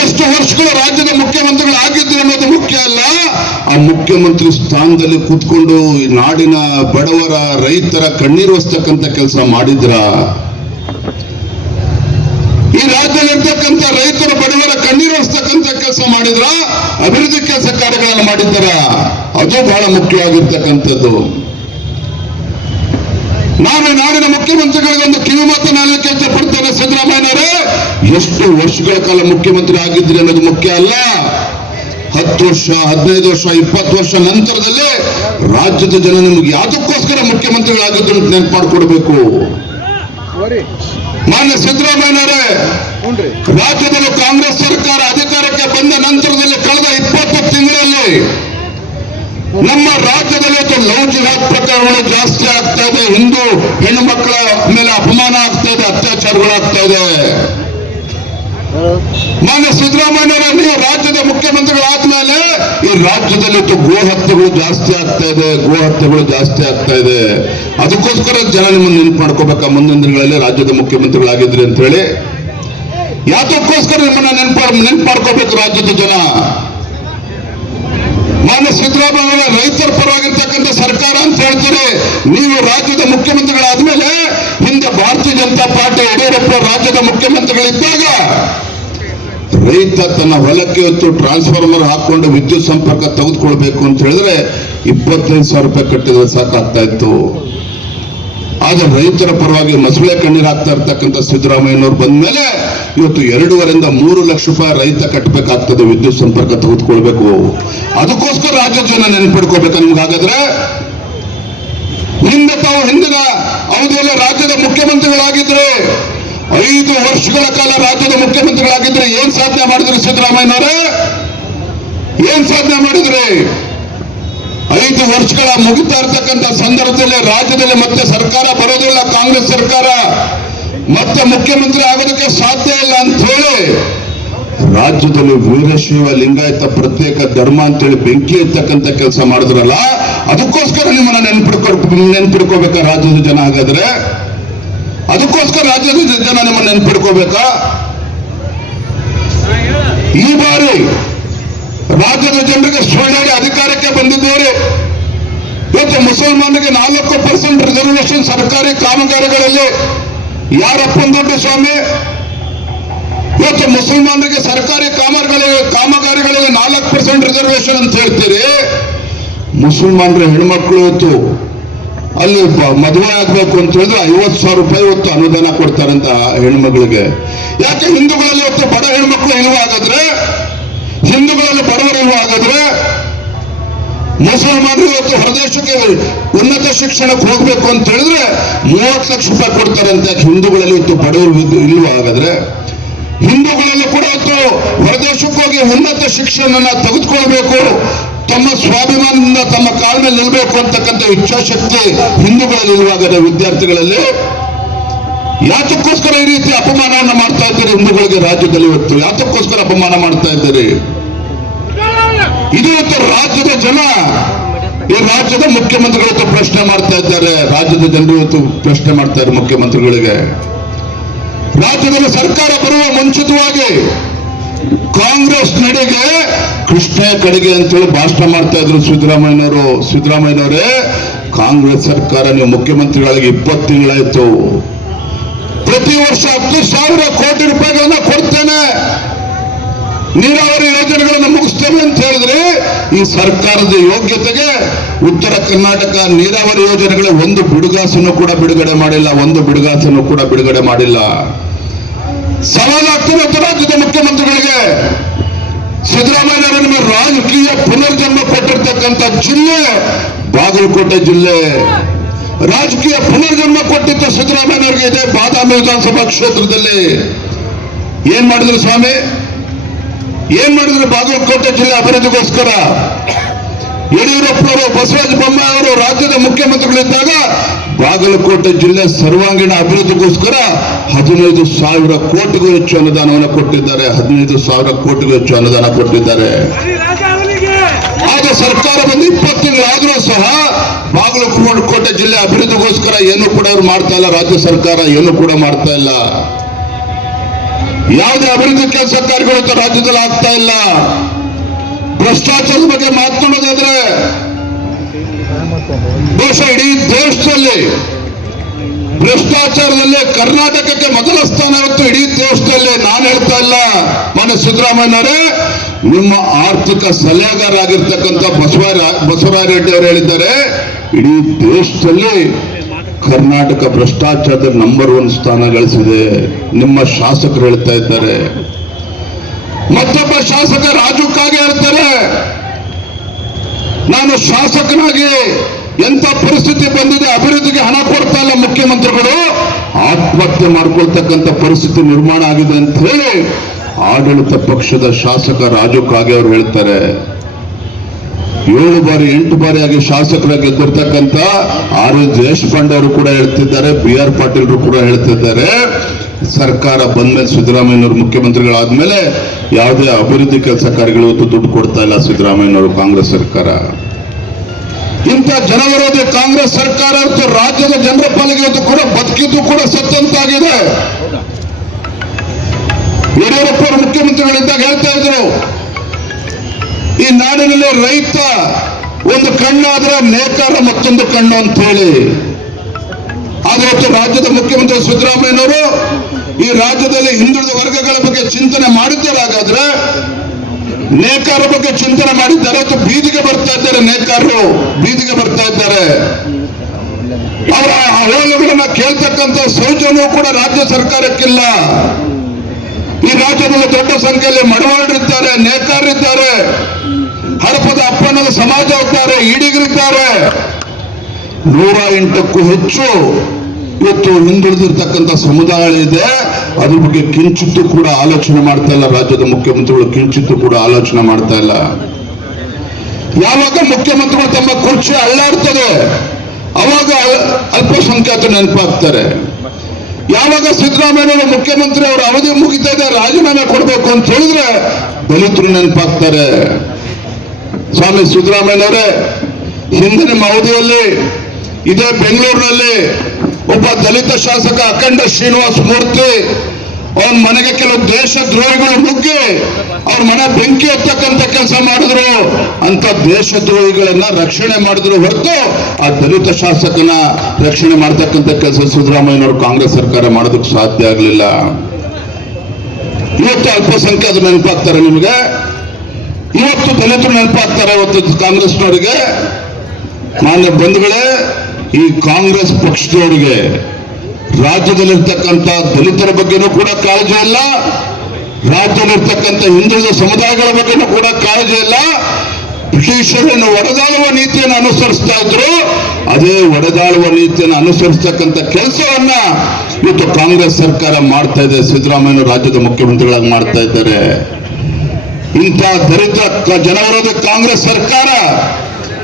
ಎಷ್ಟು ವರ್ಷಗಳು ರಾಜ್ಯದ ಮುಖ್ಯಮಂತ್ರಿಗಳು ಆಗಿದ್ರು ಅನ್ನೋದು ಮುಖ್ಯ ಅಲ್ಲ. ಆ ಮುಖ್ಯಮಂತ್ರಿ ಸ್ಥಾನದಲ್ಲಿ ಕೂತ್ಕೊಂಡು ಈ ನಾಡಿನ ಬಡವರ, ರೈತರ ಕಣ್ಣೀರು ಒಸ್ತಕ್ಕಂತ ಕೆಲಸ ಮಾಡಿದ್ರ? ಈ ರಾಜ್ಯದಲ್ಲಿರ್ತಕ್ಕಂಥ ರೈತರ ಬಡವರ ಕಣ್ಣೀರು ಹೊಸ್ತಕ್ಕಂಥ ಕೆಲಸ ಮಾಡಿದ್ರ? ಅಭಿವೃದ್ಧಿ ಕೆಲಸ ಕಾರ್ಯಗಳನ್ನು ಮಾಡಿದ್ದಾರ? ಅದು ಬಹಳ ಮುಖ್ಯವಾಗಿರ್ತಕ್ಕಂಥದ್ದು ನಾನು ನಾಡಿನ ಮುಖ್ಯಮಂತ್ರಿಗಳಿಗೆ ಒಂದು ಕಿವಿ ಮಾತನಾಡಲಿಕ್ಕೆ ಇಷ್ಟಪಡ್ತೇನೆ ಸಿದ್ದರಾಮಯ್ಯನವರೇ. ಎಷ್ಟು ವರ್ಷಗಳ ಕಾಲ ಮುಖ್ಯಮಂತ್ರಿ ಆಗಿದ್ರಿ ಅನ್ನೋದು ಮುಖ್ಯ ಅಲ್ಲ. ಹತ್ತು ವರ್ಷ ಹದಿನೈದು ವರ್ಷ ಇಪ್ಪತ್ತು ವರ್ಷ ನಂತರದಲ್ಲೇ ರಾಜ್ಯದ ಜನ ನಿಮ್ಗೆ ಯಾವುದಕ್ಕೋಸ್ಕರ ಮುಖ್ಯಮಂತ್ರಿಗಳಾಗಿದ್ದು ಅಂತ ನೆನ್ಪು ಮಾಡ್ಕೊಡ್ಬೇಕು ಮಾನ್ಯ ಸಿದ್ದರಾಮಯ್ಯನವರೇ ಹ್ಞೂನ್ರಿ. ರಾಜ್ಯದಲ್ಲಿ ಕಾಂಗ್ರೆಸ್ ಸರ್ಕಾರ ಅಧಿಕಾರಕ್ಕೆ ಬಂದ ನಂತರದಲ್ಲಿ ಕಳೆದ ಇಪ್ಪತ್ತು ತಿಂಗಳಲ್ಲಿ ನಮ್ಮ ರಾಜ್ಯದಲ್ಲಿ ಅದು ಲವ್ ಜಿಹಾದ್ ಪ್ರಕರಣಗಳು ಜಾಸ್ತಿ ಆಗ್ತಾ ಇದೆ. ಹಿಂದೂ ಹೆಣ್ಣು ಮಕ್ಕಳ ಮೇಲೆ ಅಪಮಾನ ಆಗ್ತಾ ಇದೆ ಅತ್ಯಾಚಾರಗಳಾಗ್ತಾ ಇದೆ. ಮಾನ್ಯ ಸಿದ್ದರಾಮಯ್ಯರ ನೀವು ರಾಜ್ಯದ ಮುಖ್ಯಮಂತ್ರಿಗಳಾದ್ಮೇಲೆ ಈ ರಾಜ್ಯದಲ್ಲಿ ಗೋ ಹತ್ಯೆಗಳು ಜಾಸ್ತಿ ಆಗ್ತಾ ಇದೆ ಗೋ ಹತ್ಯೆಗಳು ಜಾಸ್ತಿ ಆಗ್ತಾ ಇದೆ. ಅದಕ್ಕೋಸ್ಕರ ಜನ ನಿಮ್ಮನ್ನು ನೆನ್ಪು ಮಾಡ್ಕೋಬೇಕಾ? ಮುಂದಿನ ದಿನಗಳಲ್ಲಿ ರಾಜ್ಯದ ಮುಖ್ಯಮಂತ್ರಿಗಳಾಗಿದ್ರಿ ಅಂತ ಹೇಳಿ. ಯಾತಕ್ಕೋಸ್ಕರ ನಿಮ್ಮನ್ನ ನೆನ್ಪು ನೆನ್ಪು ಮಾಡ್ಕೋಬೇಕು ರಾಜ್ಯದ ಜನ? ಮಾನ್ಯ ಸಿದ್ದರಾಮಯ್ಯ ರೈತರ ಪರವಾಗಿರ್ತಕ್ಕಂಥ ಸರ್ಕಾರ ಅಂತ ಹೇಳ್ತೀರಿ. ನೀವು ರಾಜ್ಯದ ಮುಖ್ಯಮಂತ್ರಿಗಳಾದ್ಮೇಲೆ ಹಿಂದೆ ಭಾರತೀಯ ಜನತಾ ಪಾರ್ಟಿ ಯಡಿಯೂರಪ್ಪ ರಾಜ್ಯದ ಮುಖ್ಯಮಂತ್ರಿಗಳಿದ್ದಾಗ ರೈತ ತನ್ನ ಹೊಲಕ್ಕೆ ಹೊತ್ತು ಟ್ರಾನ್ಸ್ಫಾರ್ಮರ್ ಹಾಕೊಂಡು ವಿದ್ಯುತ್ ಸಂಪರ್ಕ ತೆಗೆದುಕೊಳ್ಬೇಕು ಅಂತ ಹೇಳಿದ್ರೆ ಇಪ್ಪತ್ತೈದು ಸಾವಿರ ರೂಪಾಯಿ ಕಟ್ಟಿದ್ರೆ ಸಾಕಾಗ್ತಾ ಇತ್ತು. ಆದ್ರೆ ರೈತರ ಪರವಾಗಿ ಮಸಳೆ ಕಣ್ಣೀರು ಹಾಕ್ತಾ ಇರ್ತಕ್ಕಂಥ ಸಿದ್ದರಾಮಯ್ಯನವ್ರು ಬಂದ್ಮೇಲೆ ಇವತ್ತು ಎರಡೂವರೆಯಿಂದ ಮೂರು ಲಕ್ಷ ರೂಪಾಯಿ ರೈತ ಕಟ್ಟಬೇಕಾಗ್ತದೆ ವಿದ್ಯುತ್ ಸಂಪರ್ಕ ತೆಗೆದುಕೊಳ್ಬೇಕು. ಅದಕ್ಕೋಸ್ಕರ ರಾಜ್ಯದ ಜನ ನೆನ್ಪಿಡ್ಕೋಬೇಕಾ ನಿಮ್ಗೆ ಹಾಗಾದ್ರೆ? ಹಿಂದೆ ತಾವು ಹಿಂದಿನ ಅವಧಿಯಲ್ಲ ರಾಜ್ಯದ ಮುಖ್ಯಮಂತ್ರಿಗಳಾಗಿದ್ರೆ, ಐದು ವರ್ಷಗಳ ಕಾಲ ರಾಜ್ಯದ ಮುಖ್ಯಮಂತ್ರಿಗಳಾಗಿದ್ರೆ ಏನ್ ಸಾಧನೆ ಮಾಡಿದ್ರಿ ಸಿದ್ದರಾಮಯ್ಯನವರೇ? ಏನ್ ಸಾಧನೆ ಮಾಡಿದ್ರಿ? ಐದು ವರ್ಷಗಳ ಮುಗಿತಾ ಇರ್ತಕ್ಕಂಥ ಸಂದರ್ಭದಲ್ಲಿ ರಾಜ್ಯದಲ್ಲಿ ಮತ್ತೆ ಸರ್ಕಾರ ಬರೋದಿಲ್ಲ, ಕಾಂಗ್ರೆಸ್ ಸರ್ಕಾರ. ಮತ್ತೆ ಮುಖ್ಯಮಂತ್ರಿ ಆಗೋದಕ್ಕೆ ಸಾಧ್ಯ ಇಲ್ಲ ಅಂತ ಹೇಳಿ ರಾಜ್ಯದಲ್ಲಿ ವೀರಶೈವ ಲಿಂಗಾಯತ ಪ್ರತ್ಯೇಕ ಧರ್ಮ ಅಂತೇಳಿ ಬೆಂಕಿ ಎತ್ತಕ್ಕಂಥ ಕೆಲಸ ಮಾಡಿದ್ರಲ್ಲ, ಅದಕ್ಕೋಸ್ಕರ ನಿಮ್ಮನ್ನ ನೆನ್ಪಿಡ್ಕೊ ನೆನ್ಪಿಡ್ಕೋಬೇಕಾ ರಾಜ್ಯದ ಜನ ಹಾಗಾದ್ರೆ? ಅದಕ್ಕೋಸ್ಕರ ರಾಜ್ಯದ ಜನ ನಿಮ್ಮನ್ನ ನೆನ್ಪಿಡ್ಕೋಬೇಕಾ ಈ ಬಾರಿ ರಾಜ್ಯದ ಜನರಿಗೆ ಸುಳ್ಳಾಡಿ ಅಧಿಕಾರಕ್ಕೆ ಬಂದಿದ್ದೇವೆ ಇವತ್ತು ಮುಸಲ್ಮಾನರಿಗೆ ನಾಲ್ಕು ಪರ್ಸೆಂಟ್ ರಿಸರ್ವೇಶನ್ ಸರ್ಕಾರಿ ಕಾಮಗಾರಿಗಳಲ್ಲಿ ಯಾರಪ್ಪನ ದೊಡ್ಡ ಸ್ವಾಮಿ ಇವತ್ತು ಮುಸಲ್ಮಾನರಿಗೆ ಸರ್ಕಾರಿ ಕಾಮಗಾರಿಗಳಿಗೆ ಕಾಮಗಾರಿಗಳಿಗೆ ನಾಲ್ಕು ಪರ್ಸೆಂಟ್ ರಿಸರ್ವೇಶನ್ ಅಂತ ಹೇಳ್ತೀರಿ. ಮುಸಲ್ಮಾನರ ಹೆಣ್ಮಕ್ಳು ಇವತ್ತು ಅಲ್ಲಿ ಮದುವೆ ಆಗ್ಬೇಕು ಅಂತ ಹೇಳಿದ್ರೆ ಐವತ್ತು ಸಾವಿರ ರೂಪಾಯಿ ಇವತ್ತು ಅನುದಾನ ಕೊಡ್ತಾರಂತ ಹೆಣ್ಮಗಳಿಗೆ. ಯಾಕೆ ಹಿಂದೂಗಳಲ್ಲಿ ಇವತ್ತು ಬಡ ಹೆಣ್ಮಕ್ಳು ಇಲ್ವಾ ಹಾಗಾದ್ರೆ ಹಿಂದೂಗಳಲ್ಲಿ ಬಡವರು ಇಲ್ವಾ ಹಾಗಾದ್ರೆ ಮುಸಲ್ಮಾನರು ಇವತ್ತು ಹೊರದೇಶಕ್ಕೆ ಉನ್ನತ ಶಿಕ್ಷಣಕ್ಕೆ ಹೋಗ್ಬೇಕು ಅಂತ ಹೇಳಿದ್ರೆ ಮೂವತ್ತು ಲಕ್ಷ ರೂಪಾಯಿ ಕೊಡ್ತಾರಂತೆ ಹಿಂದೂಗಳಲ್ಲಿ ಇವತ್ತು ಬಡವರು ಇಲ್ಲವೂ ಹಾಗಾದ್ರೆ ಹಿಂದೂಗಳಲ್ಲಿ ಕೂಡ ಇವತ್ತು ಹೊರದೇಶಕ್ಕೆ ಹೋಗಿ ಉನ್ನತ ಶಿಕ್ಷಣ ತೆಗೆದುಕೊಳ್ಬೇಕು, ತಮ್ಮ ಸ್ವಾಭಿಮಾನದಿಂದ ತಮ್ಮ ಕಾಲ ಮೇಲೆ ನಿಲ್ಬೇಕು ಅಂತಕ್ಕಂಥ ಇಚ್ಛಾಶಕ್ತಿ ಹಿಂದೂಗಳಲ್ಲಿ ಇಲ್ವಾಗದ ವಿದ್ಯಾರ್ಥಿಗಳಲ್ಲಿ? ಯಾತಕ್ಕೋಸ್ಕರ ಈ ರೀತಿ ಅಪಮಾನವನ್ನು ಮಾಡ್ತಾ ಇದ್ದಾರೆ ಹಿಂದೂಗಳಿಗೆ ರಾಜ್ಯದಲ್ಲಿ ಇವತ್ತು? ಯಾತಕ್ಕೋಸ್ಕರ ಅಪಮಾನ ಮಾಡ್ತಾ ಇದ್ದೀರಿ? ಇದು ಇವತ್ತು ರಾಜ್ಯದ ಜನ. ಈ ರಾಜ್ಯದ ಮುಖ್ಯಮಂತ್ರಿಗಳು ಇವತ್ತು ಪ್ರಶ್ನೆ ಮಾಡ್ತಾ ಇದ್ದಾರೆ. ರಾಜ್ಯದ ಜನರು ಇವತ್ತು ಪ್ರಶ್ನೆ ಮಾಡ್ತಾ ಇದ್ದಾರೆ ಮುಖ್ಯಮಂತ್ರಿಗಳಿಗೆ. ರಾಜ್ಯದಲ್ಲಿ ಸರ್ಕಾರ ಬರುವ ಮುಂಚಿತವಾಗಿ ಕಾಂಗ್ರೆಸ್ ನಡೆಗೆ ಕೃಷ್ಣ ಕಡೆಗೆ ಅಂತೇಳಿ ಭಾಷಣ ಮಾಡ್ತಾ ಇದ್ರು ಸಿದ್ದರಾಮಯ್ಯನವರು. ಸಿದ್ದರಾಮಯ್ಯನವರೇ, ಕಾಂಗ್ರೆಸ್ ಸರ್ಕಾರ ನೀವು ಮುಖ್ಯಮಂತ್ರಿಗಳಿಗೆ ಇಪ್ಪತ್ತು ತಿಂಗಳಾಯ್ತು. ಪ್ರತಿ ವರ್ಷ ಹತ್ತು ಸಾವಿರ ಕೋಟಿ ರೂಪಾಯಿಗಳನ್ನ ನೀರಾವರಿ ಯೋಜನೆಗಳನ್ನು ಮುಗಿಸ್ತೇವೆ ಅಂತ ಹೇಳಿದ್ರೆ ಈ ಸರ್ಕಾರದ ಯೋಗ್ಯತೆಗೆ ಉತ್ತರ ಕರ್ನಾಟಕ ನೀರಾವರಿ ಯೋಜನೆಗಳ ಒಂದು ಬಿಡುಗಾಸನ್ನು ಕೂಡ ಬಿಡುಗಡೆ ಮಾಡಿಲ್ಲ, ಒಂದು ಬಿಡುಗಾಸನ್ನು ಕೂಡ ಬಿಡುಗಡೆ ಮಾಡಿಲ್ಲ. ಸವಾಲಾಗ್ತಿರೋದು ರಾಜ್ಯದ ಮುಖ್ಯಮಂತ್ರಿಗಳಿಗೆ. ಸಿದ್ದರಾಮಯ್ಯನವರು ನಿಮ್ಮ ರಾಜಕೀಯ ಪುನರ್ಜನ್ಮ ಕೊಟ್ಟಿರ್ತಕ್ಕಂಥ ಜಿಲ್ಲೆ ಬಾಗಲಕೋಟೆ ಜಿಲ್ಲೆ. ರಾಜಕೀಯ ಪುನರ್ಜನ್ಮ ಕೊಟ್ಟಿದ್ದ ಸಿದ್ದರಾಮಯ್ಯನವರಿಗೆ ಇದೆ ಬಾದಾಮಿ ವಿಧಾನಸಭಾ ಕ್ಷೇತ್ರದಲ್ಲಿ. ಏನ್ ಮಾಡಿದ್ರು ಸ್ವಾಮಿ? ಏನ್ ಮಾಡಿದ್ರು ಬಾಗಲಕೋಟೆ ಜಿಲ್ಲೆ ಅಭಿವೃದ್ಧಿಗೋಸ್ಕರ? ಯಡಿಯೂರಪ್ಪನವರು, ಬಸವರಾಜ ಬೊಮ್ಮಾಯಿ ಅವರು ರಾಜ್ಯದ ಮುಖ್ಯಮಂತ್ರಿಗಳಿದ್ದಾಗ ಬಾಗಲಕೋಟೆ ಜಿಲ್ಲೆ ಸರ್ವಾಂಗೀಣ ಅಭಿವೃದ್ಧಿಗೋಸ್ಕರ ಹದಿನೈದು ಸಾವಿರ ಕೋಟಿಗೂ ಹೆಚ್ಚು ಅನುದಾನವನ್ನು ಕೊಟ್ಟಿದ್ದಾರೆ. ಹದಿನೈದು ಸಾವಿರ ಕೋಟಿಗೂ ಹೆಚ್ಚು ಅನುದಾನ ಕೊಟ್ಟಿದ್ದಾರೆ. ಆಗ ಸರ್ಕಾರ ಬಂದು ಇಪ್ಪತ್ತು ತಿಂಗಳಾದ್ರೂ ಸಹ ಬಾಗಲಕೋಟೆ ಜಿಲ್ಲೆ ಅಭಿವೃದ್ಧಿಗೋಸ್ಕರ ಏನು ಕೂಡ ಅವ್ರು ಮಾಡ್ತಾ ಇಲ್ಲ. ರಾಜ್ಯ ಸರ್ಕಾರ ಏನು ಕೂಡ ಮಾಡ್ತಾ ಇಲ್ಲ. ಯಾವುದೇ ಅಭಿವೃದ್ಧಿ ಕೆಲಸ ಕಾರ್ಯಗಳು ರಾಜ್ಯದಲ್ಲಿ ಆಗ್ತಾ ಇಲ್ಲ. ಭ್ರಷ್ಟಾಚಾರದ ಬಗ್ಗೆ ಮಾತನಾಡೋದಾದ್ರೆ ದೇಶ ಇಡೀ ದೇಶದಲ್ಲಿ ಭ್ರಷ್ಟಾಚಾರದಲ್ಲಿ ಕರ್ನಾಟಕಕ್ಕೆ ಮೊದಲ ಸ್ಥಾನ ಇವತ್ತು ಇಡೀ ದೇಶದಲ್ಲಿ ನಾನು ಹೇಳ್ತಾ ಇಲ್ಲ. ಮಾನ್ಯ ಸಿದ್ದರಾಮಯ್ಯನವರೇ, ನಿಮ್ಮ ಆರ್ಥಿಕ ಸಲಹೆಗಾರ ಆಗಿರ್ತಕ್ಕಂಥ ಬಸವರ ಬಸವರಾಜ ರೆಡ್ಡಿ ಅವರು ಹೇಳಿದ್ದಾರೆ, ಇಡೀ ದೇಶದಲ್ಲಿ ಕರ್ನಾಟಕ ಭ್ರಷ್ಟಾಚಾರದ ನಂಬರ್ ಒನ್ ಸ್ಥಾನ ಗಳಿಸಿದೆ. ನಿಮ್ಮ ಶಾಸಕರು ಹೇಳ್ತಾ ಇದ್ದಾರೆ. ಮತ್ತೊಬ್ಬ ಶಾಸಕ ರಾಜು ಕಾಗೆ ಹೇಳ್ತಾರೆ. ನಾನು ಶಾಸಕನಾಗಿ ಎಂತ ಪರಿಸ್ಥಿತಿ ಬಂದಿದೆ ಅಭಿವೃದ್ಧಿಗೆ ಹಣ ಕೊಡ್ತಾ ಇಲ್ಲ ಮುಖ್ಯಮಂತ್ರಿಗಳು. ಆತ್ಮಹತ್ಯೆ ಮಾಡ್ಕೊಳ್ತಕ್ಕಂಥ ಪರಿಸ್ಥಿತಿ ನಿರ್ಮಾಣ ಆಗಿದೆ ಅಂತ ಹೇಳಿ ಆಡಳಿತ ಪಕ್ಷದ ಶಾಸಕ ರಾಜು ಕಾಗೆ ಅವರು ಹೇಳ್ತಾರೆ. ಏಳು ಬಾರಿ, ಎಂಟು ಬಾರಿ ಆಗಿ ಶಾಸಕರಾಗಿ ಗೆದ್ದಿರ್ತಕ್ಕಂಥ ಆರ್ ಎಸ್ ದೇಶಪಾಂಡೆ ಅವರು ಕೂಡ ಹೇಳ್ತಿದ್ದಾರೆ, ಬಿ ಆರ್ ಪಾಟೀಲ್ರು ಕೂಡ ಹೇಳ್ತಿದ್ದಾರೆ. ಸರ್ಕಾರ ಬಂದ್ಮೇಲೆ ಸಿದ್ದರಾಮಯ್ಯನವರು ಮುಖ್ಯಮಂತ್ರಿಗಳಾದ್ಮೇಲೆ ಯಾವುದೇ ಅಭಿವೃದ್ಧಿ ಕೆಲಸ ಕಾರ್ಯಗಳು ಇವತ್ತು ದುಡ್ಡು ಕೊಡ್ತಾ ಇಲ್ಲ ಸಿದ್ದರಾಮಯ್ಯನವರು ಕಾಂಗ್ರೆಸ್ ಸರ್ಕಾರ. ಇಂಥ ಜನವಿರೋಧಿ ಕಾಂಗ್ರೆಸ್ ಸರ್ಕಾರ ರಾಜ್ಯದ ಜನರ ಪಾಲಿಗೆ ಇವತ್ತು ಕೂಡ ಬದುಕಿದ್ದು ಕೂಡ ಸತ್ತಂತಾಗಿದೆ. ಯಡಿಯೂರಪ್ಪ ಅವರು ಮುಖ್ಯಮಂತ್ರಿಗಳಿದ್ದಾಗ ಹೇಳ್ತಾ ಇದ್ರು ಈ ನಾಡಿನಲ್ಲಿ ರೈತ ಒಂದು ಕಣ್ಣಾದ್ರೆ ನೇಕಾರ ಮತ್ತೊಂದು ಕಣ್ಣು ಅಂತ ಹೇಳಿ. ಆದ್ರೆ ರಾಜ್ಯದ ಮುಖ್ಯಮಂತ್ರಿ ಸಿದ್ದರಾಮಯ್ಯನವರು ಈ ರಾಜ್ಯದಲ್ಲಿ ಹಿಂದುಳಿದ ವರ್ಗಗಳ ಬಗ್ಗೆ ಚಿಂತನೆ ಮಾಡಿದ್ದಾರಾಗಾದ್ರೆ ನೇಕಾರ ಬಗ್ಗೆ ಚಿಂತನೆ ಮಾಡಿದ್ದಾರೆ ಅಥವಾ ಬೀದಿಗೆ ಬರ್ತಾ ಇದ್ದಾರೆ ನೇಕಾರರು? ಬೀದಿಗೆ ಬರ್ತಾ ಇದ್ದಾರೆ. ಅವರ ಅಹವಾಲುಗಳನ್ನ ಕೇಳ್ತಕ್ಕಂಥ ಸೌಜನ್ಯವು ಕೂಡ ರಾಜ್ಯ ಸರ್ಕಾರಕ್ಕಿಲ್ಲ. ಈ ರಾಜ್ಯದಲ್ಲಿ ದೊಡ್ಡ ಸಂಖ್ಯೆಯಲ್ಲಿ ಮಡವಾಳರಿದ್ದಾರೆ ನೇಕಾರರಿದ್ದಾರೆ. ಹಡಪದ ಅಪ್ಪನದ ಸಮಾಜ ಇದ್ದಾರೆ ಈಡಿಗರಿದ್ದಾರೆ. ನೂರ ಎಂಟಕ್ಕೂ ಹೆಚ್ಚು ಇವತ್ತು ಹಿಂದುಳಿದಿರ್ತಕ್ಕಂಥ ಸಮುದಾಯ ಇದೆ. ಅದ್ರ ಬಗ್ಗೆ ಕಿಂಚಿತ್ತು ಕೂಡ ಆಲೋಚನೆ ಮಾಡ್ತಾ ಇಲ್ಲ. ರಾಜ್ಯದ ಮುಖ್ಯಮಂತ್ರಿಗಳು ಕಿಂಚಿತ್ತು ಕೂಡ ಆಲೋಚನೆ ಮಾಡ್ತಾ ಇಲ್ಲ. ಯಾವಾಗ ಮುಖ್ಯಮಂತ್ರಿಗಳು ತಮ್ಮ ಕುರ್ಚಿ ಅಳ್ಳಾಡ್ತದೆ, ಅವಾಗ ಅಲ್ಪಸಂಖ್ಯಾತ ನೆನಪಾಗ್ತಾರೆ. ಯಾವಾಗ ಸಿದ್ದರಾಮಯ್ಯ ಮುಖ್ಯಮಂತ್ರಿ ಅವರ ಅವಧಿ ಮುಗಿತಾ ಇದೆ, ರಾಜೀನಾಮೆ ಕೊಡಬೇಕು ಅಂತ ಹೇಳಿದ್ರೆ ದಲಿತರು ನೆನಪಾಗ್ತಾರೆ. ಸ್ವಾಮಿ ಸಿದ್ದರಾಮಯ್ಯನವರೇ, ಹಿಂದಿನ ಅವಧಿಯಲ್ಲಿ ಇದೇ ಬೆಂಗಳೂರಿನಲ್ಲಿ ಒಬ್ಬ ದಲಿತ ಶಾಸಕ ಅಖಂಡ ಶ್ರೀನಿವಾಸ ಮೂರ್ತಿ ಅವನ ಮನೆಗೆ ಕೆಲವು ದೇಶ ದ್ರೋಹಿಗಳು ನುಗ್ಗಿ ಅವ್ರ ಮನೆ ಬೆಂಕಿ ಎತ್ತಕ್ಕಂತ ಕೆಲಸ ಮಾಡಿದ್ರು. ಅಂತ ದೇಶ ದ್ರೋಹಿಗಳನ್ನ ರಕ್ಷಣೆ ಮಾಡಿದ್ರು ಹೊರತು ಆ ದಲಿತ ಶಾಸಕನ ರಕ್ಷಣೆ ಮಾಡ್ತಕ್ಕಂಥ ಕೆಲಸ ಸಿದ್ದರಾಮಯ್ಯನವರು ಕಾಂಗ್ರೆಸ್ ಸರ್ಕಾರ ಮಾಡೋದಕ್ಕೆ ಸಾಧ್ಯ ಆಗಲಿಲ್ಲ. ಇವತ್ತು ಅಲ್ಪಸಂಖ್ಯಾತ ನೆನಪಾಗ್ತಾರೆ ನಿಮಗೆ? ಇವತ್ತು ದಲಿತರು ನೆನಪಾಗ್ತಾರೆ ಇವತ್ತು ಕಾಂಗ್ರೆಸ್ನವರಿಗೆ. ಮಾನ್ಯ ಬಂಧುಗಳೇ, ಈ ಕಾಂಗ್ರೆಸ್ ಪಕ್ಷದವರಿಗೆ ರಾಜ್ಯದಲ್ಲಿರ್ತಕ್ಕಂಥ ದಲಿತರ ಬಗ್ಗೆನೂ ಕೂಡ ಕಾಳಜಿ ಇಲ್ಲ. ರಾಜ್ಯದಲ್ಲಿರ್ತಕ್ಕಂಥ ಹಿಂದುಳಿದ ಸಮುದಾಯಗಳ ಬಗ್ಗೆನೂ ಕೂಡ ಕಾಳಜಿ ಇಲ್ಲ. ಬ್ರಿಟಿಷರನ್ನು ಒಡೆದಾಳುವ ನೀತಿಯನ್ನು ಅನುಸರಿಸ್ತಾ ಇದ್ರು. ಅದೇ ಒಡೆದಾಳುವ ನೀತಿಯನ್ನು ಅನುಸರಿಸತಕ್ಕಂಥ ಕೆಲಸವನ್ನ ಇವತ್ತು ಕಾಂಗ್ರೆಸ್ ಸರ್ಕಾರ ಮಾಡ್ತಾ ಇದೆ. ಸಿದ್ದರಾಮಯ್ಯ ರಾಜ್ಯದ ಮುಖ್ಯಮಂತ್ರಿಗಳಾಗಿ ಮಾಡ್ತಾ ಇದ್ದಾರೆ. ಇಂಥ ದರಿದ್ರ ಜನವಿರೋಧ ಕಾಂಗ್ರೆಸ್ ಸರ್ಕಾರ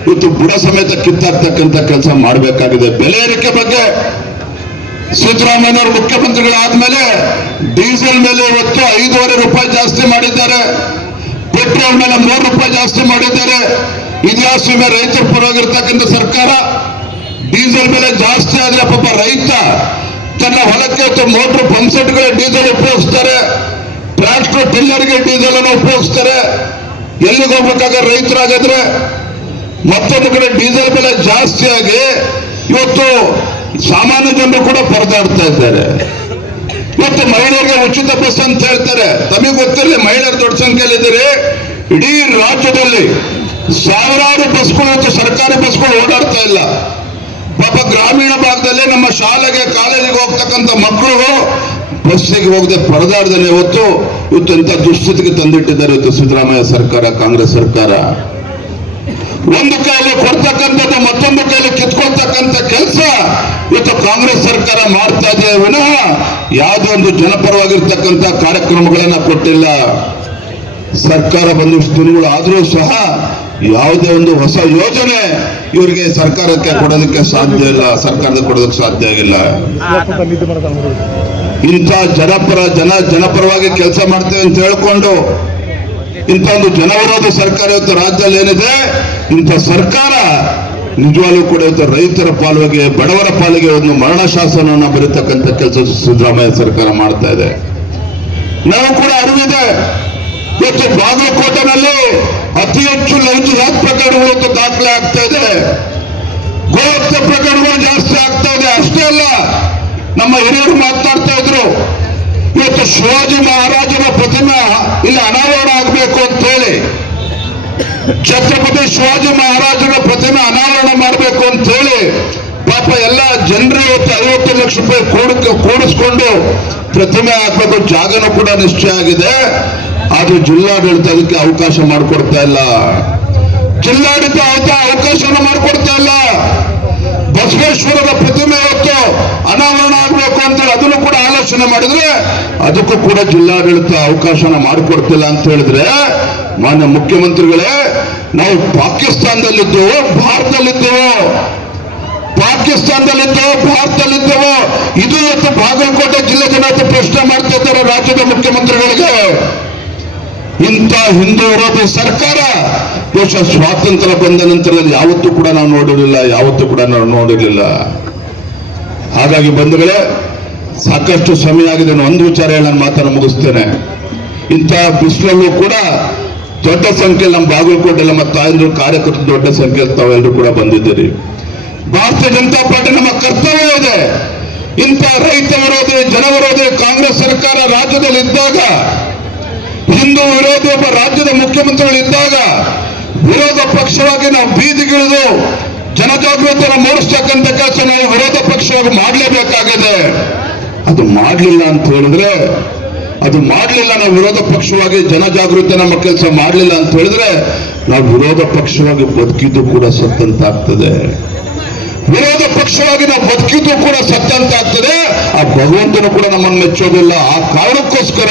ಇವತ್ತು ಬುಡ ಸಮೇತ ಕಿತ್ತಾಕ್ತಕ್ಕಂಥ ಕೆಲಸ ಮಾಡಬೇಕಾಗಿದೆ. ಬೆಲೆ ಏರಿಕೆ ಬಗ್ಗೆ ಸಿದ್ದರಾಮಯ್ಯನವರು ಮುಖ್ಯಮಂತ್ರಿಗಳಾದ್ಮೇಲೆ ಡೀಸೆಲ್ ಮೇಲೆ ಇವತ್ತು ಐದೂವರೆ ರೂಪಾಯಿ ಜಾಸ್ತಿ ಮಾಡಿದ್ದಾರೆ. ಪೆಟ್ರೋಲ್ ಮೇಲೆ ಮೂರು ರೂಪಾಯಿ ಜಾಸ್ತಿ ಮಾಡಿದ್ದಾರೆ. ಇತಿಹಾಸ ವಿಮೆ ರೈತರ ಪರವಾಗಿರ್ತಕ್ಕಂಥ ಸರ್ಕಾರ ಡೀಸೆಲ್ ಬೆಲೆ ಜಾಸ್ತಿ ಆದ್ರೆ ಪಾಪ ರೈತ ತನ್ನ ಹೊಲಕ್ಕೆ ಮೋಟ್ರ್ ಪಂಪ್ ಸೆಟ್ಗಳ ಡೀಸೆಲ್ ಉಪಯೋಗಿಸ್ತಾರೆ. ಟ್ರಾಕ್ಟರ್ ಪಿಲ್ಲರ್ಗೆ ಡೀಸೆಲ್ ಅನ್ನು ಉಪಯೋಗಿಸ್ತಾರೆ. ಎಲ್ಲಿಗೆ ಹೋಗ್ಬೇಕಾಗ ರೈತರಾಗಿದ್ರೆ ಮತ್ತೊಂದು ಕಡೆ ಡೀಸೆಲ್ ಬೆಲೆ ಜಾಸ್ತಿ ಆಗಿ ಇವತ್ತು ಸಾಮಾನ್ಯ ಜನರು ಕೂಡ ಪರದಾಡ್ತಾ ಇದ್ದಾರೆ. ಇವತ್ತು ಮಹಿಳೆಯರಿಗೆ ಉಚಿತ ಬಸ್ ಅಂತ ಹೇಳ್ತಾರೆ. ತಮಗೆ ಗೊತ್ತಿರಲಿ, ಮಹಿಳೆಯರು ದೊಡ್ಡ ಸಂಖ್ಯೆಯಲ್ಲಿದ್ದೀರಿ. ಇಡೀ ರಾಜ್ಯದಲ್ಲಿ ಸಾವಿರಾರು ಬಸ್ಗಳು ಇವತ್ತು ಸರ್ಕಾರಿ ಬಸ್ಗಳು ಓಡಾಡ್ತಾ ಇಲ್ಲ. ಪಾಪ ಗ್ರಾಮೀಣ ಭಾಗದಲ್ಲಿ ನಮ್ಮ ಶಾಲೆಗೆ, ಕಾಲೇಜಿಗೆ ಹೋಗ್ತಕ್ಕಂಥ ಮಕ್ಕಳು ಬಸ್ಸಿಗೆ ಹೋಗದೆ ಪರದಾಡದಲ್ಲಿ ಹೊತ್ತು ಇವತ್ತು ಎಂತ ದುಸ್ಥಿತಿಗೆ ತಂದಿಟ್ಟಿದ್ದಾರೆ ಇವತ್ತು ಸಿದ್ದರಾಮಯ್ಯ ಸರ್ಕಾರ, ಕಾಂಗ್ರೆಸ್ ಸರ್ಕಾರ. ಒಂದು ಕೈಯಲ್ಲಿ ಕೊಡ್ತಕ್ಕಂಥದ್ದು, ಮತ್ತೊಂದು ಕೈಯಲ್ಲಿ ಕಿತ್ಕೊಳ್ತಕ್ಕಂಥ ಕೆಲಸ ಇವತ್ತು ಕಾಂಗ್ರೆಸ್ ಸರ್ಕಾರ ಮಾಡ್ತಾ ಇದೆ. ವಿನಃ ಯಾವುದೇ ಒಂದು ಜನಪರವಾಗಿರ್ತಕ್ಕಂಥ ಕಾರ್ಯಕ್ರಮಗಳನ್ನ ಕೊಟ್ಟಿಲ್ಲ. ಸರ್ಕಾರ ಬಂದಿಷ್ಟು ದಿನಗಳು ಆದರೂ ಸಹ ಯಾವುದೇ ಒಂದು ಹೊಸ ಯೋಜನೆ ಇವರಿಗೆ ಸರ್ಕಾರಕ್ಕೆ ಕೊಡೋದಕ್ಕೆ ಸಾಧ್ಯ ಇಲ್ಲ ಸರ್ಕಾರದ ಕೊಡೋದಕ್ಕೆ ಸಾಧ್ಯ ಆಗಿಲ್ಲ. ಇಂಥ ಜನಪರ, ಜನ ಜನಪರವಾಗಿ ಕೆಲಸ ಮಾಡ್ತೇವೆ ಅಂತ ಹೇಳ್ಕೊಂಡು ಇಂಥ ಒಂದು ಜನವಿರೋಧಿ ಸರ್ಕಾರ ಇವತ್ತು ರಾಜ್ಯದಲ್ಲಿ ಏನಿದೆ? ಇಂಥ ಸರ್ಕಾರ ನಿಜವಾಗ್ಲೂ ಕೂಡ ಇವತ್ತು ರೈತರ ಪಾಲಿಗೆ, ಬಡವರ ಪಾಲಿಗೆ ಒಂದು ಮರಣ ಶಾಸನವನ್ನ ಬರೀತಕ್ಕಂಥ ಕೆಲಸ ಸಿದ್ದರಾಮಯ್ಯ ಸರ್ಕಾರ ಮಾಡ್ತಾ ಇದೆ. ನಾವು ಕೂಡ ಅರಿವಿದೆ ಇವತ್ತು ಬಾಗಲಕೋಟೆನಲ್ಲಿ ಅತಿ ಹೆಚ್ಚು ಲೈಂಗಿಕ ಪ್ರಕರಣಗಳು ಇವತ್ತು ದಾಖಲೆ ಆಗ್ತಾ ಇದೆ. ಗೋಹತ್ಯೆ ಪ್ರಕರಣಗಳು ಜಾಸ್ತಿ ಆಗ್ತಾ ಇದೆ. ಅಷ್ಟೇ ಅಲ್ಲ ನಮ್ಮ ಹಿರಿಯರು ಮಾತಾಡ್ತಾ ಇದ್ರು, ಇವತ್ತು ಶಿವಾಜಿ ಮಹಾರಾಜನ ಪ್ರತಿಮೆ ಇಲ್ಲಿ ಅನಾವರಣ ಆಗಬೇಕು ಅಂತ ಹೇಳಿ. ಛತ್ರಪತಿ ಶಿವಾಜಿ ಮಹಾರಾಜನ ಪ್ರತಿಮೆ ಅನಾವರಣ ಮಾಡಬೇಕು ಅಂತ ಹೇಳಿ ಪಾಪ ಎಲ್ಲ ಜನರು ಇವತ್ತು ಐವತ್ತು ಲಕ್ಷ ರೂಪಾಯಿ ಕೂಡ, ಕೂಡಿಸ್ಕೊಂಡು ಪ್ರತಿಮೆ ಹಾಕಬೇಕು ಜಾಗನೂ ಕೂಡ ನಿಶ್ಚಯ ಆಗಿದೆ. ಆದ್ರೆ ಜಿಲ್ಲಾಡಳಿತ ಅದಕ್ಕೆ ಅವಕಾಶ ಮಾಡಿಕೊಡ್ತಾ ಇಲ್ಲ. ಜಿಲ್ಲಾಡಳಿತ ಅವಕಾಶನ ಮಾಡಿಕೊಡ್ತಾ ಇಲ್ಲ. ಬಸವೇಶ್ವರರ ಪ್ರತಿಮೆ ಇವತ್ತು ಅನಾವರಣ ಆಗಬೇಕು ಅಂತೇಳಿ ಅದನ್ನು ಕೂಡ ಆಲೋಚನೆ ಮಾಡಿದ್ರೆ ಅದಕ್ಕೂ ಕೂಡ ಜಿಲ್ಲಾಡಳಿತ ಅವಕಾಶನ ಮಾಡಿಕೊಡ್ತಿಲ್ಲ ಅಂತ ಹೇಳಿದ್ರೆ ಮಾನ್ಯ ಮುಖ್ಯಮಂತ್ರಿಗಳೇ, ನಾವು ಪಾಕಿಸ್ತಾನದಲ್ಲಿದ್ದೆವು, ಭಾರತದಲ್ಲಿದ್ದೆವು. ಪಾಕಿಸ್ತಾನದಲ್ಲಿದ್ದೆವು, ಭಾರತದಲ್ಲಿದ್ದೆವು. ಇದು ಇವತ್ತು ಬಾಗಲಕೋಟೆ ಜಿಲ್ಲೆ ಜನ ಪ್ರಶ್ನೆ ಮಾಡ್ತಾ ಇದ್ದಾರೆ ರಾಜ್ಯದ ಮುಖ್ಯಮಂತ್ರಿಗಳಿಗೆ. ಇಂಥ ಹಿಂದೂ ವಿರೋಧಿ ಸರ್ಕಾರ. ದೇಶ ಸ್ವಾತಂತ್ರ್ಯ ಬಂದ ನಂತರದಲ್ಲಿ ಯಾವತ್ತೂ ಕೂಡ ನಾವು ನೋಡಿರಲಿಲ್ಲ, ಯಾವತ್ತೂ ಕೂಡ ನಾವು ನೋಡಿರಲಿಲ್ಲ. ಹಾಗಾಗಿ ಬಂಧುಗಳೇ, ಸಾಕಷ್ಟು ಸಮಯ ಆಗಿದೆ. ಒಂದು ವಿಚಾರ ಹೇಳಿ, ನಾನು ಮಾತನ್ನು ಮುಗಿಸ್ತೇನೆ. ಇಂಥ ಬಿಸಿಲಲ್ಲೂ ಕೂಡ ದೊಡ್ಡ ಸಂಖ್ಯೆಯಲ್ಲಿ ನಮ್ಮ ಬಾಗಲಕೋಟೆ ನಮ್ಮ ತಾಯಂದ್ರು ಕಾರ್ಯಕರ್ತರು ದೊಡ್ಡ ಸಂಖ್ಯೆಯಲ್ಲಿ ತಾವೆಲ್ಲರೂ ಕೂಡ ಬಂದಿದ್ದೀರಿ. ಭಾರತೀಯ ಜನತಾ ಪಾರ್ಟಿ ನಮ್ಮ ಕರ್ತವ್ಯ ಇದೆ. ಇಂಥ ರೈತ ವಿರೋಧಿ, ಜನ ವಿರೋಧಿ ಕಾಂಗ್ರೆಸ್ ಸರ್ಕಾರ ರಾಜ್ಯದಲ್ಲಿ ಇದ್ದಾಗ ಹಿಂದೂ ವಿರೋಧಿ ಒಬ್ಬ ರಾಜ್ಯದ ಮುಖ್ಯಮಂತ್ರಿಗಳಿದ್ದಾಗ ವಿರೋಧ ಪಕ್ಷವಾಗಿ ನಾವು ಬೀದಿಗಿಳಿದು ಜನಜಾಗೃತಿಯನ್ನು ಮೂಡಿಸ್ತಕ್ಕಂಥ ಕೆಲಸ ನಾವು ವಿರೋಧ ಪಕ್ಷವಾಗಿ ಮಾಡಲೇಬೇಕಾಗಿದೆ. ಅದು ಮಾಡಲಿಲ್ಲ ಅಂತ ಹೇಳಿದ್ರೆ, ಅದು ಮಾಡಲಿಲ್ಲ ನಾವು ವಿರೋಧ ಪಕ್ಷವಾಗಿ ಜನಜಾಗೃತಿ ನಮ್ಮ ಕೆಲಸ ಮಾಡಲಿಲ್ಲ ಅಂತ ಹೇಳಿದ್ರೆ ನಾವು ವಿರೋಧ ಪಕ್ಷವಾಗಿ ಬದುಕಿದ್ದು ಕೂಡ ಸತ್ತಂತಾಗ್ತದೆ. ವಿರೋಧ ಪಕ್ಷವಾಗಿ ನಾವು ಬದುಕಿದ್ದು ಕೂಡ ಸತ್ತಂತ ಆಗ್ತದೆ ಆ ಭಗವಂತನು ಕೂಡ ನಮ್ಮನ್ನು ಮೆಚ್ಚೋದಿಲ್ಲ. ಆ ಕಾರಣಕ್ಕೋಸ್ಕರ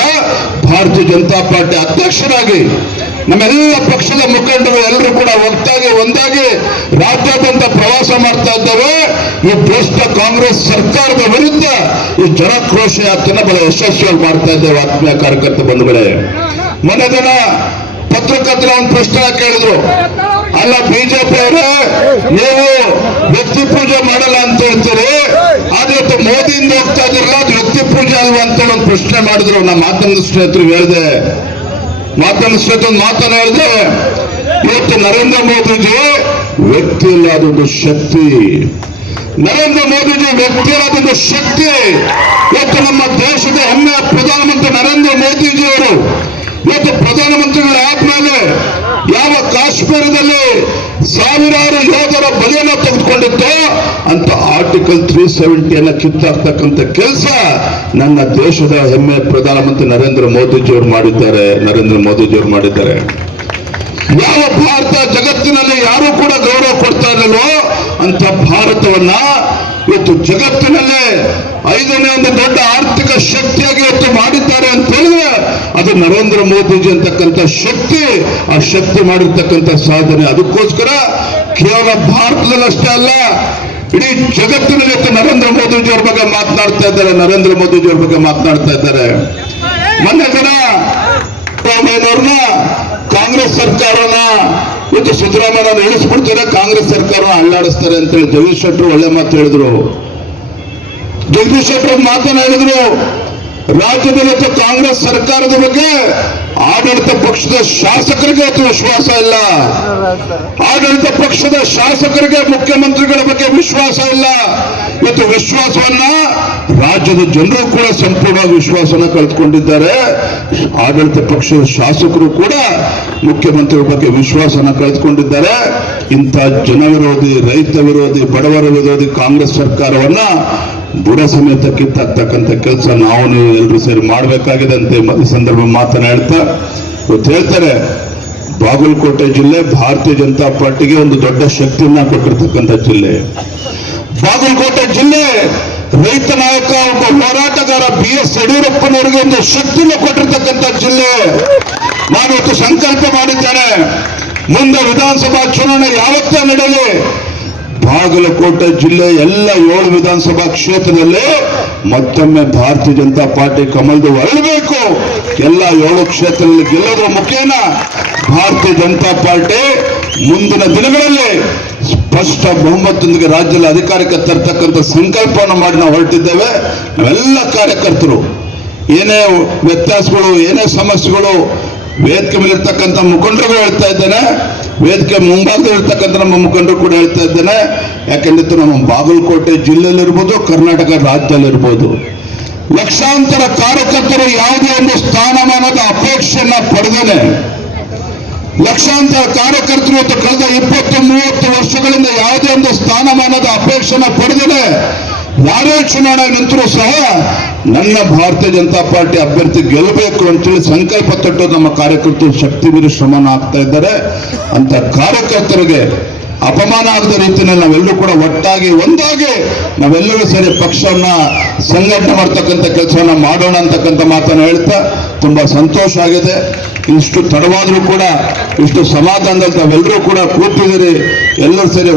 ಭಾರತೀಯ ಜನತಾ ಪಾರ್ಟಿ ಅಧ್ಯಕ್ಷರಾಗಿ ನಮ್ಮೆಲ್ಲ ಪಕ್ಷದ ಮುಖಂಡರು ಎಲ್ಲರೂ ಕೂಡ ಒಟ್ಟಾಗಿ ಒಂದಾಗಿ ರಾಜ್ಯಾದ್ಯಂತ ಪ್ರವಾಸ ಮಾಡ್ತಾ ಇದ್ದೇವೆ. ಈ ಭ್ರಷ್ಟ ಕಾಂಗ್ರೆಸ್ ಸರ್ಕಾರದ ವಿರುದ್ಧ ಈ ಜನಕ್ರೋಶ ಯಾತ್ರೆನ ಬಹಳ ಯಶಸ್ವಿಯಾಗಿ ಮಾಡ್ತಾ ಇದ್ದೇವೆ ಆತ್ಮೀಯ ಕಾರ್ಯಕರ್ತ ಬಂಧುಗಳೇ. ಮೊನ್ನೆ ದಿನ ಪತ್ರಕರ್ತರ ಒಂದು ಪ್ರಶ್ನೆ ಕೇಳಿದ್ರು. ಅಲ್ಲ ಬಿಜೆಪಿ ಅವರೇ ನೀವು ವ್ಯಕ್ತಿ ಪೂಜೆ ಮಾಡಲ್ಲ ಅಂತ ಹೇಳ್ತೀರಿ? ಮೋದಿಯಿಂದ ಹೋಗ್ತಾ ಇದ್ರಲ್ಲ ಅದು ವ್ಯಕ್ತಿ ಪೂಜೆ ಅಲ್ವಾ ಅಂತ ಒಂದು ಪ್ರಶ್ನೆ ಮಾಡಿದ್ರು. ನಮ್ಮ ಮಾತನ ಸ್ನೇಹಿತರು ಹೇಳಿದೆ. ಮಾತನ ಸ್ನೇಹಿತರು ಮಾತನ್ನ ಹೇಳಿದೆ ಇವತ್ತು ನರೇಂದ್ರ ಮೋದಿಜಿ ವ್ಯಕ್ತಿ ಇಲ್ಲ ಅದೊಂದು ಶಕ್ತಿ. ನರೇಂದ್ರ ಮೋದಿಜಿ ವ್ಯಕ್ತಿ ಅದೊಂದು ಶಕ್ತಿ. ಇವತ್ತು ನಮ್ಮ ದೇಶದ ಹೆಮ್ಮೆಯ ಪ್ರಧಾನಮಂತ್ರಿ ನರೇಂದ್ರ ಮೋದಿಜಿ ಅವರು ಇವತ್ತು ಪ್ರಧಾನಮಂತ್ರಿಗಳು ಆದ್ಮೇಲೆ ಯಾವ ಕಾಶ್ಮೀರದಲ್ಲಿ ಸಾವಿರಾರು ಯೋಧರ ಬಲಿಯನ್ನು ತೆಗೆದುಕೊಂಡಿತ್ತೋ ಅಂತ ಆರ್ಟಿಕಲ್ ತ್ರೀ ಸೆವೆಂಟಿಯನ್ನು ಕಿತ್ತಾಕ್ತಕ್ಕಂಥ ಕೆಲಸ ನನ್ನ ದೇಶದ ಹೆಮ್ಮೆ ಪ್ರಧಾನಮಂತ್ರಿ ನರೇಂದ್ರ ಮೋದಿಜಿಯವರು ಮಾಡಿದ್ದಾರೆ, ನರೇಂದ್ರ ಮೋದಿಜಿಯವರು ಮಾಡಿದ್ದಾರೆ. ಯಾವ ಭಾರತ ಜಗತ್ತಿನಲ್ಲಿ ಯಾರು ಕೂಡ ಗೌರವ ಕೊಡ್ತಾ ಇರಲ್ವೋ ಅಂತ ಭಾರತವನ್ನ ಇವತ್ತು ಜಗತ್ತಿನಲ್ಲೇ ಐದನೇ ಒಂದು ದೊಡ್ಡ ಆರ್ಥಿಕ ಶಕ್ತಿಯಾಗಿ ಇವತ್ತು ಮಾಡಿದ್ದಾರೆ ಅಂತ ಹೇಳಿದ್ರೆ ಅದು ನರೇಂದ್ರ ಮೋದಿಜಿ ಅಂತಕ್ಕಂಥ ಶಕ್ತಿ, ಆ ಶಕ್ತಿ ಮಾಡಿರ್ತಕ್ಕಂಥ ಸಾಧನೆ. ಅದಕ್ಕೋಸ್ಕರ ಕೇವಲ ಭಾರತದಲ್ಲಷ್ಟೇ ಅಲ್ಲ ಇಡೀ ಜಗತ್ತಿನ ಜೊತೆ ನರೇಂದ್ರ ಮೋದಿಜಿಯವ್ರ ಬಗ್ಗೆ ಮಾತನಾಡ್ತಾ ಇದ್ದಾರೆ, ನರೇಂದ್ರ ಮೋದಿಜಿಯವ್ರ ಬಗ್ಗೆ ಮಾತನಾಡ್ತಾ ಇದ್ದಾರೆ. ಮೊನ್ನೆ ಜನ ಸಿದ್ದರಾಮಯ್ಯನವ್ರನ್ನ ಕಾಂಗ್ರೆಸ್ ಸರ್ಕಾರನ ಇವತ್ತು ಸಿದ್ದರಾಮಯ್ಯನ ಇಳಿಸ್ಬಿಡ್ತಾರೆ, ಕಾಂಗ್ರೆಸ್ ಸರ್ಕಾರ ಅಳ್ಳಾಡಿಸ್ತಾರೆ ಅಂತೇಳಿ ಜಗದೀಶ್ ಶೆಟ್ಟರು ಒಳ್ಳೆ ಮಾತು ಹೇಳಿದ್ರು. ಜಗದೀಶ್ ಶೆಟ್ಟರ್ ಮಾತನಾಡಿದ್ರು ರಾಜ್ಯದಲ್ಲಿ ಕಾಂಗ್ರೆಸ್ ಸರ್ಕಾರದ ಬಗ್ಗೆ ಆಡಳಿತ ಪಕ್ಷದ ಶಾಸಕರಿಗೆ ಅಥವಾ ವಿಶ್ವಾಸ ಇಲ್ಲ. ಆಡಳಿತ ಪಕ್ಷದ ಶಾಸಕರಿಗೆ ಮುಖ್ಯಮಂತ್ರಿಗಳ ಬಗ್ಗೆ ವಿಶ್ವಾಸ ಇಲ್ಲ. ಮತ್ತು ವಿಶ್ವಾಸವನ್ನ ರಾಜ್ಯದ ಜನರು ಕೂಡ ಸಂಪೂರ್ಣವಾಗಿ ವಿಶ್ವಾಸನ ಕಳೆದುಕೊಂಡಿದ್ದಾರೆ. ಆಡಳಿತ ಪಕ್ಷದ ಶಾಸಕರು ಕೂಡ ಮುಖ್ಯಮಂತ್ರಿಗಳ ಬಗ್ಗೆ ವಿಶ್ವಾಸನ ಕಳೆದುಕೊಂಡಿದ್ದಾರೆ. ಇಂಥ ಜನ ವಿರೋಧಿ ರೈತ ವಿರೋಧಿ, ಬಡವರ ವಿರೋಧಿ ಕಾಂಗ್ರೆಸ್ ಸರ್ಕಾರವನ್ನ ಬುಡ ಸಮೇತ ಕಿತ್ತಾಕ್ತಕ್ಕಂಥ ಕೆಲಸ ನಾವು, ನೀವು ಎಲ್ಲರೂ ಸೇರಿ ಮಾಡಬೇಕಾಗಿದೆ ಅಂತ ಈ ಸಂದರ್ಭ ಮಾತನಾಡ್ತಾ ಇವತ್ತು ಹೇಳ್ತಾರೆ, ಬಾಗಲಕೋಟೆ ಜಿಲ್ಲೆ ಭಾರತೀಯ ಜನತಾ ಪಾರ್ಟಿಗೆ ಒಂದು ದೊಡ್ಡ ಶಕ್ತಿಯನ್ನ ಕೊಟ್ಟಿರ್ತಕ್ಕಂಥ ಜಿಲ್ಲೆ. ಬಾಗಲಕೋಟೆ ಜಿಲ್ಲೆ ರೈತ ನಾಯಕ ಒಬ್ಬ ಹೋರಾಟಗಾರ ಬಿ ಎಸ್ ಯಡಿಯೂರಪ್ಪನವರಿಗೆ ಒಂದು ಶಕ್ತಿನ ಕೊಟ್ಟಿರ್ತಕ್ಕಂಥ ಜಿಲ್ಲೆ. ನಾನು ಇವತ್ತು ಸಂಕಲ್ಪ ಮಾಡಿದ್ದೇನೆ, ಮುಂದೆ ವಿಧಾನಸಭಾ ಚುನಾವಣೆ ಯಾವತ್ತೇ ನಡೆಯಲಿ ಬಾಗಲಕೋಟೆ ಜಿಲ್ಲೆ ಎಲ್ಲ ಏಳು ವಿಧಾನಸಭಾ ಕ್ಷೇತ್ರದಲ್ಲಿ ಮತ್ತೊಮ್ಮೆ ಭಾರತೀಯ ಜನತಾ ಪಾರ್ಟಿ ಕಮಲ್ದು ಹೊರಡಬೇಕು. ಎಲ್ಲ ಏಳು ಕ್ಷೇತ್ರದಲ್ಲಿ ಗೆಲ್ಲೋದ್ರ ಮುಖೇನ ಭಾರತೀಯ ಜನತಾ ಪಾರ್ಟಿ ಮುಂದಿನ ದಿನಗಳಲ್ಲಿ ಸ್ಪಷ್ಟ ಬಹುಮತದೊಂದಿಗೆ ರಾಜ್ಯದಲ್ಲಿ ಅಧಿಕಾರಕ್ಕೆ ತರ್ತಕ್ಕಂಥ ಸಂಕಲ್ಪವನ್ನು ಮಾಡಿ ನಾವು ಹೊರಟಿದ್ದೇವೆ. ನಾವೆಲ್ಲ ಕಾರ್ಯಕರ್ತರು. ಏನೇ ವ್ಯತ್ಯಾಸಗಳು, ಏನೇ ಸಮಸ್ಯೆಗಳು ವೇದಿಕೆ ಮೇಲೆ ಇರ್ತಕ್ಕಂಥ ಹೇಳ್ತಾ ಇದ್ದೇನೆ. ವೇದಿಕೆ ಮುಂಭಾಗದಲ್ಲಿ ಇರ್ತಕ್ಕಂಥ ನಮ್ಮ ಮುಖಂಡರು ಕೂಡ ಹೇಳ್ತಾ ಇದ್ದೇನೆ. ಯಾಕೆಂದ್ರೆ ನಮ್ಮ ಬಾಗಲಕೋಟೆ ಜಿಲ್ಲೆಯಲ್ಲಿರ್ಬೋದು, ಕರ್ನಾಟಕ ರಾಜ್ಯದಲ್ಲಿರ್ಬೋದು. ಲಕ್ಷಾಂತರ ಕಾರ್ಯಕರ್ತರು ಯಾವುದೇ ಒಂದು ಸ್ಥಾನಮಾನದ ಅಪೇಕ್ಷೆಯನ್ನ ಪಡೆದೇನೆ. ಲಕ್ಷಾಂತರ ಕಾರ್ಯಕರ್ತರು ಇವತ್ತು ಕಳೆದ ಇಪ್ಪತ್ತು, ಮೂವತ್ತು ವರ್ಷಗಳಿಂದ ಯಾವುದೇ ಒಂದು ಸ್ಥಾನಮಾನದ ಅಪೇಕ್ಷೆನ ಪಡೆದಿದೆ ಯಾರೇ ಚುನಾವಣೆ ನಿಂತರೂ ಸಹ ನನ್ನ ಭಾರತೀಯ ಜನತಾ ಪಾರ್ಟಿ ಅಭ್ಯರ್ಥಿ ಗೆಲ್ಲಬೇಕು ಅಂತೇಳಿ ಸಂಕಲ್ಪ ತೊಟ್ಟು ನಮ್ಮ ಕಾರ್ಯಕರ್ತರು ಶಕ್ತಿ ಮೀರಿ ಶ್ರಮನ ಆಗ್ತಾ ಇದ್ದಾರೆ. ಅಂತ ಕಾರ್ಯಕರ್ತರಿಗೆ ಅಪಮಾನ ಆಗದ ರೀತಿಯಲ್ಲಿ ನಾವೆಲ್ಲರೂ ಕೂಡ ಒಟ್ಟಾಗಿ, ಒಂದಾಗಿ ನಾವೆಲ್ಲರೂ ಸೇರಿ ಪಕ್ಷವನ್ನ ಸಂಘಟನೆ ಮಾಡ್ತಕ್ಕಂಥ ಕೆಲಸವನ್ನ ಮಾಡೋಣ ಅಂತಕ್ಕಂಥ ಮಾತನ್ನು ಹೇಳ್ತಾ ತುಂಬಾ ಸಂತೋಷ ಆಗಿದೆ. ಇಷ್ಟು ತಡವಾದರೂ ಕೂಡ, ಇಷ್ಟು ಸಮಾಧಾನದಲ್ಲಿ ನಾವೆಲ್ಲರೂ ಕೂಡ ಕೂತಿದ್ದೀರಿ. ಎಲ್ಲರೂ ಸೇರಿ